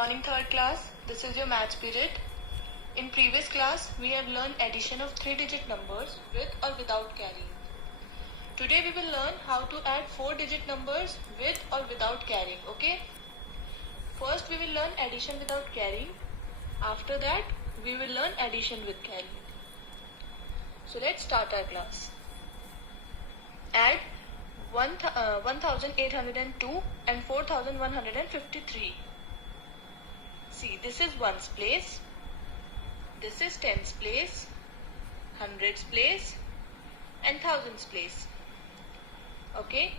morning, third class. This is your maths period. In previous class, we have learned addition of 3-digit numbers with or without carrying. Today we will learn how to add 4-digit numbers with or without carrying. Okay? First we will learn addition without carrying. After that, we will learn addition with carrying. So let's start our class. Add 1802 and 4153. See, this is ones place, this is tens place, hundreds place and thousands place. Okay,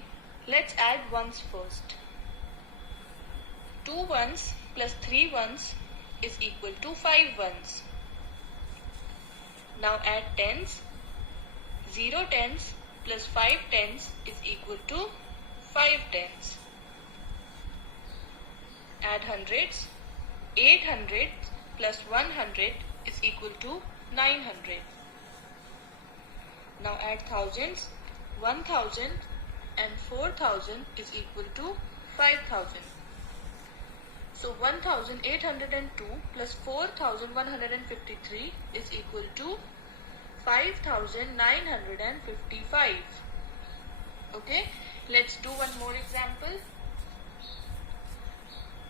let's add ones first. 2 ones plus 3 ones is equal to 5 ones. Now add tens. 0 tens plus 5 tens is equal to 5 tens. Add hundreds. 800 plus 100 is equal to 900. Now add thousands. 1000 and 4000 is equal to 5000. So 1802 plus 4153 is equal to 5955. Okay, let's do one more example.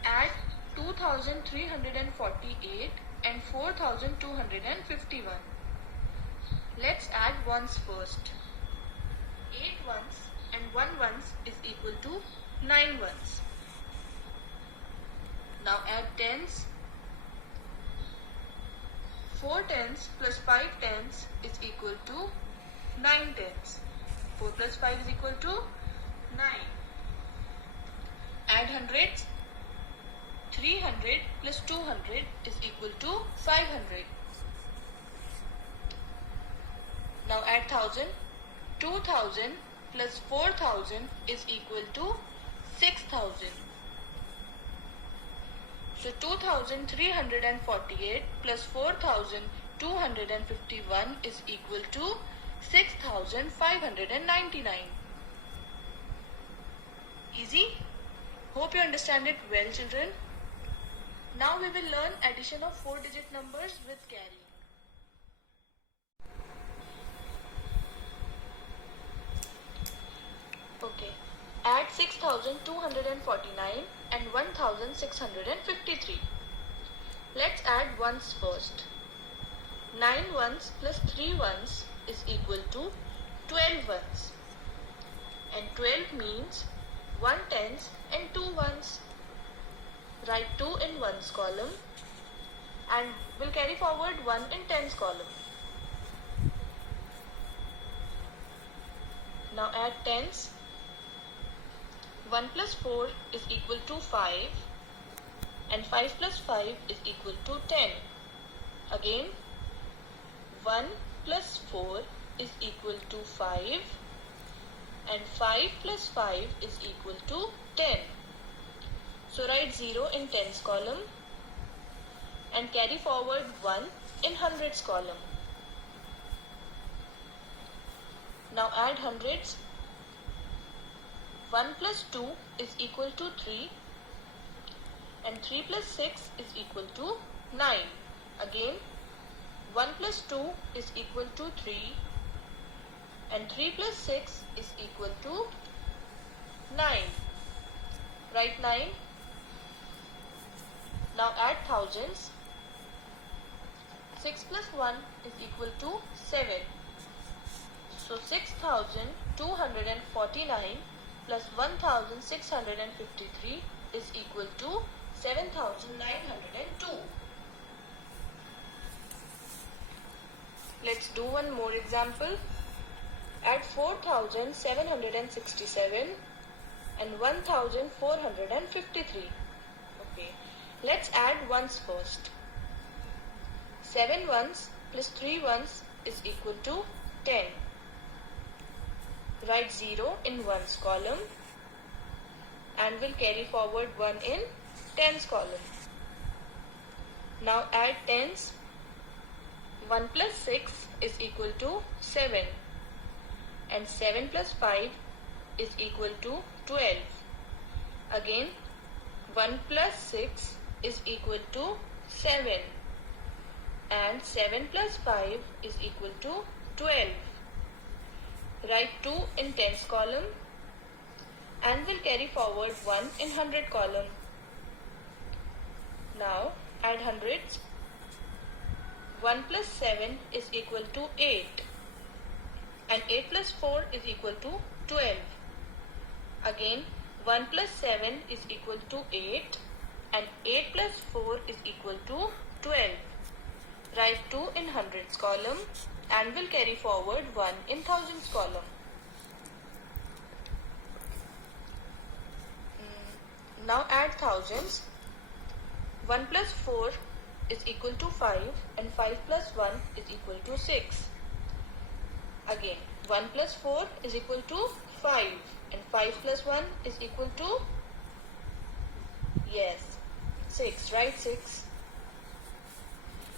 Add 2348 and 4251. Let's add ones first. 8 ones and 1 ones is equal to 9 ones. Now add tens. 4 tens plus 5 tens is equal to 9 tens. 4 plus 5 is equal to 9. Add hundreds. 300 plus 200 is equal to 500. Now add 1000. 2000 plus 4000 is equal to 6000. So 2348 plus 4251 is equal to 6599. Easy? Hope you understand it well, children. Now we will learn addition of 4-digit numbers with carrying. Okay. Add 6249 and 1653. Let's add ones first. 9 ones plus 3 ones is equal to 12 ones. And 12 means 1 tens and 2 ones. Write 2 in ones column and we'll carry forward 1 in tens column. Now add tens. 1 plus 4 is equal to 5 and 5 plus 5 is equal to 10. Again, 1 plus 4 is equal to 5 and 5 plus 5 is equal to 10. So write 0 in tens column and carry forward 1 in hundreds column. Now add hundreds. 1 plus 2 is equal to 3 and 3 plus 6 is equal to 9. Again, 1 plus 2 is equal to 3 and 3 plus 6 is equal to 9. Write 9. Now add thousands. 6 plus 1 is equal to 7. So 6249 plus 1653 is equal to 7902. Let's do one more example. Add 4767 and 1453. Okay, let's add ones first. 7 ones plus 3 ones is equal to 10. Write 0 in ones column and we'll carry forward 1 in tens column. Now add tens. 1 plus 6 is equal to 7 and 7 plus 5 is equal to 12. Again, 1 plus 6 is equal to 7 and 7 plus 5 is equal to 12. Write 2 in tens column and will carry forward 1 in 100 column. Now add hundreds. 1 plus 7 is equal to 8 and 8 plus 4 is equal to 12. Again 1 plus 7 is equal to 8 and 8 plus 4 is equal to 12. Write 2 in hundreds column and will carry forward 1 in thousands column. Now add thousands. 1 plus 4 is equal to 5 and 5 plus 1 is equal to 6. Again 1 plus 4 is equal to 5 and 5 plus 1 is equal to 6. Write 6.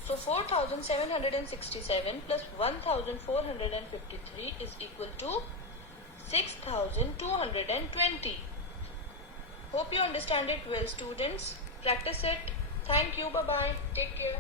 So 4767 plus 1453 is equal to 6220. Hope you understand it well, students. Practice it. Thank you. Bye-bye. Take care.